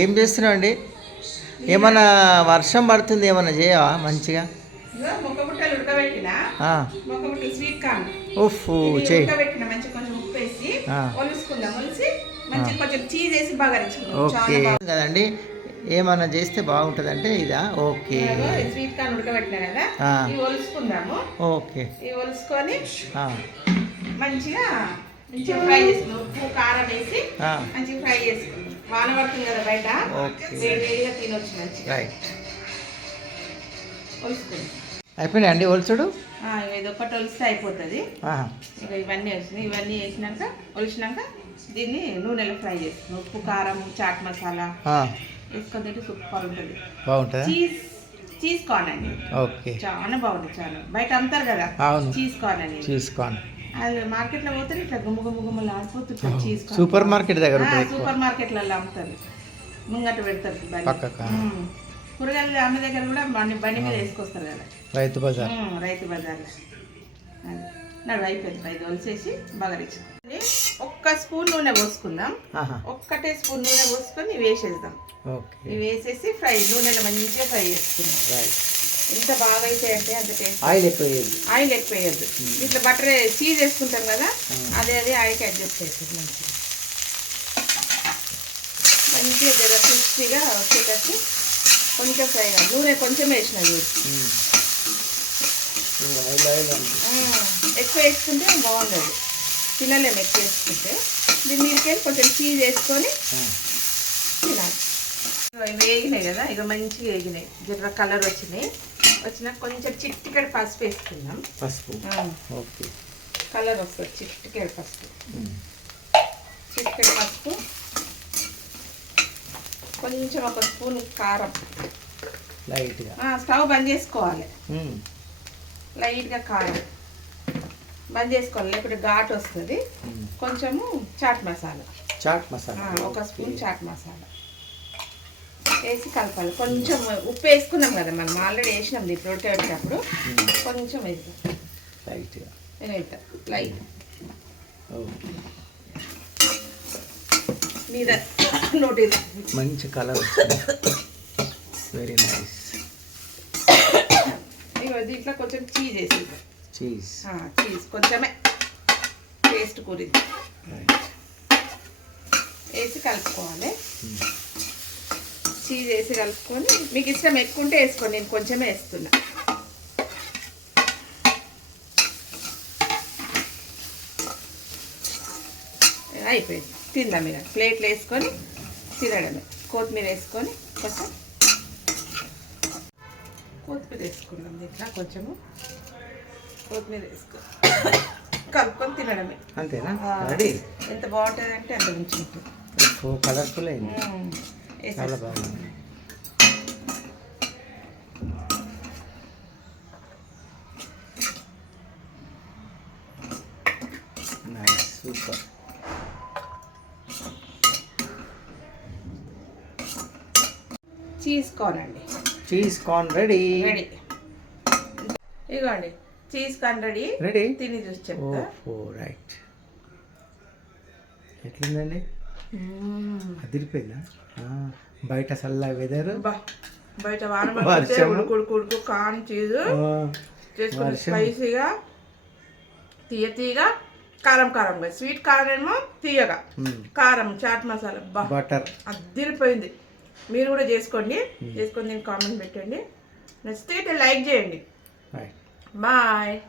ఏం చేస్తున్నావు అండి? ఏమన్నా వర్షం పడుతుంది ఏమన్నా చేయవా మంచిగా? ఉఫ్ చేయి. ఓకే. కదండి? ఏమన్నా చేస్తే బాగుంటుందంటే ఇదా? ఓకే. స్వీట్ కార్న్ ఉడకబెట్టిన కదా? ఒలుసుకుందాము. ఓకే. ఒలుసుకొని మంచిగా మంచిగా ఫ్రై చేసుకుందాం ఉప్పు కారం వేసి మంచిగా ఫ్రై చేసుకుందాం వాన పడుతుంది కదా బయట? ఓకే. వేడి వేడిగా తినొచ్చు మంచిగా. రైట్. ఒలుసుకుందాం అయిపోయినాయి అండి ఒలుచుడు ఇది ఒకటి ఒలిస్తే అయిపోతుంది. ఇక ఇవన్నీ వేసినాయి ఇవన్నీ వేసినాక ఒలిసినాక దీన్ని నూనెలో ఫ్రై చేసుకున్నాం ఉప్పు కారం చాట్ మసాలా. వేసుకొని తింటే సూపర్ ఉంటుంది. బాగుంటుందా? చీజ్ చీజ్ కార్న్ అండి. ఓకే. చాలా బాగుంటుంది చాలా బయట అమ్ముతారు కదా? చీజ్ కార్న్ అని చూసుకోండి అది మార్కెట్లో పోతే ఇట్లా గుమ్మ గుమ్మ గుమ్మలు ఆడిపోతుంటారు చీజ్ కార్న్ సూపర్ మార్కెట్ దగ్గర సూపర్ మార్కెట్లలో అమ్ముతారు. ముంగట పెడతారు బండి. కూరగాయలు అమ్మ దగ్గర కూడా బండి బండి మీద వేసుకొస్తారు కదా. రైతు బజార్. రైతు బజార్లో అది. నడు అయిపోయింది ఐదు వలిసేసి బాగా రిచ్ ఒక్క స్పూన్ నూనె పోసుకుందాం. ఒక్కటే స్పూన్ నూనె పోసుకొని వేసేద్దాం. వేసేసి ఫ్రై నూనెలో మంచిగా ఫ్రై చేసుకుందాం. ఎంత బాగా అయితే అంటే అంత టేస్ట్ ఆయిల్ ఎక్కువ వేయద్దు. ఆయిల్ ఎక్కువ వేయద్దు. ఇట్లా బటర్ చీజ్ వేసుకుంటాం కదా అదే అదే ఆయిల్కి అడ్జస్ట్ చేస్తుంది మంచిగా. మంచిగా జర క్రిస్పీగా వచ్చేటట్టు కొంచెం ఫ్రై నూనె కొంచెం వేసిన ఎక్కువ వేసుకుంటే బాగుండదు. తినలేము ఎక్కువ వేసుకుంటే. దీని మీదకి కొంచెం చీజ్ వేసుకొని తినాలి. వేగినాయి కదా ఇక మంచిగా వేగినాయి. జర కలర్ వచ్చినాయి. వచ్చినాక కొంచెం చిట్టికడ పసుపు వేసుకుందాం. పసుపు? ఓకే. కలర్ వస్తుంది చిట్టికడ పసుపు. చిటికెడ పసుపు. కొంచెం ఒక స్పూన్ కారం. లైట్గా? స్టవ్ బంద్ చేసుకోవాలి. లైట్గా కారం. బంద్ చేసుకోవాలి లేకపోతే ఘాట్ వస్తుంది. కొంచెము చాట్ మసాలా. చాట్ మసాలా. ఒక స్పూన్ చాట్ మసాలా. వేసి కలపాలి. కొంచెం ఉప్పు వేసుకున్నాం కదా మనం ఆల్రెడీ వేసినాం దీంట్లో ఉడకబెట్టేటప్పుడు కొంచెం వేద్దాం లైట్గా వేద్దాం లైట్ ఓకే మీద నోటి మంచి కలర్ వెరీ నైస్ ఇగో దీంట్లో కొంచెం చీజ్ వేసి చీజ్ చీజ్ కొంచెమే. టేస్ట్ కూరింది. వేసి కలుపుకోవాలి. చీజ్ వేసి కలుపుకొని మీకు ఇష్టం ఎక్కువ ఉంటే వేసుకోండి నేను కొంచెమే వేస్తున్నా. అయిపోయింది. తిందాం ఇక ప్లేట్లు వేసుకొని తినడమే. కొత్తిమీర వేసుకొని కొంచెం కొత్తిమీర వేసుకున్నాం ఇట్లా కొంచెము కొత్తిమీర వేసుకో కలుపుకొని తినడమే. అంతేనా? ఎంత బాగుంటుంది అంటే అంత ఓ కలర్ఫుల్ అయింది. సూపర్ చీజ్ కార్న్ అండి. చీజ్ కార్న్ రెడీ రెడీ ఇదిగోండి చీజ్ కార్న్ రెడీ రెడీ తిని చూసి చెప్తా. ఓ రైట్ ఎట్లుందండి? అదిరిపోయిందా? ఆ, బయట చల్ల వెదర్ బయట. ఉడుకు ఉడుకు ఉడుకు కార్న్ చీజ్ చేసుకుని వర్షం. స్పైసీగా తీయ తీయగా కారం కారంగా. స్వీట్ కారం ఏమో తీయగా. కారం చాట్ మసాలా బా బటర్ అదిరిపోయింది. మీరు కూడా చేసుకోండి. చేసుకొని నేను కామెంట్ పెట్టండి. నచ్చితే లైక్ చేయండి. బాయ్